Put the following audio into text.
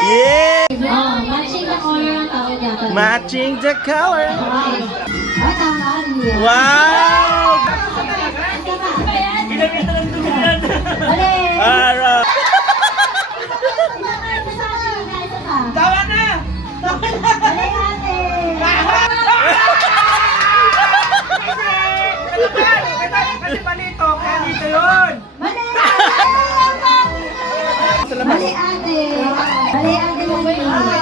Yeah! Matching the color ang tawag yata. Matching the color. Ay, tama. Wow! Mali! Ara! Tawa na! Mali, ate! Kasi palito, kaya dito yun! Mali, ate! Mali, ate! Mali, ate!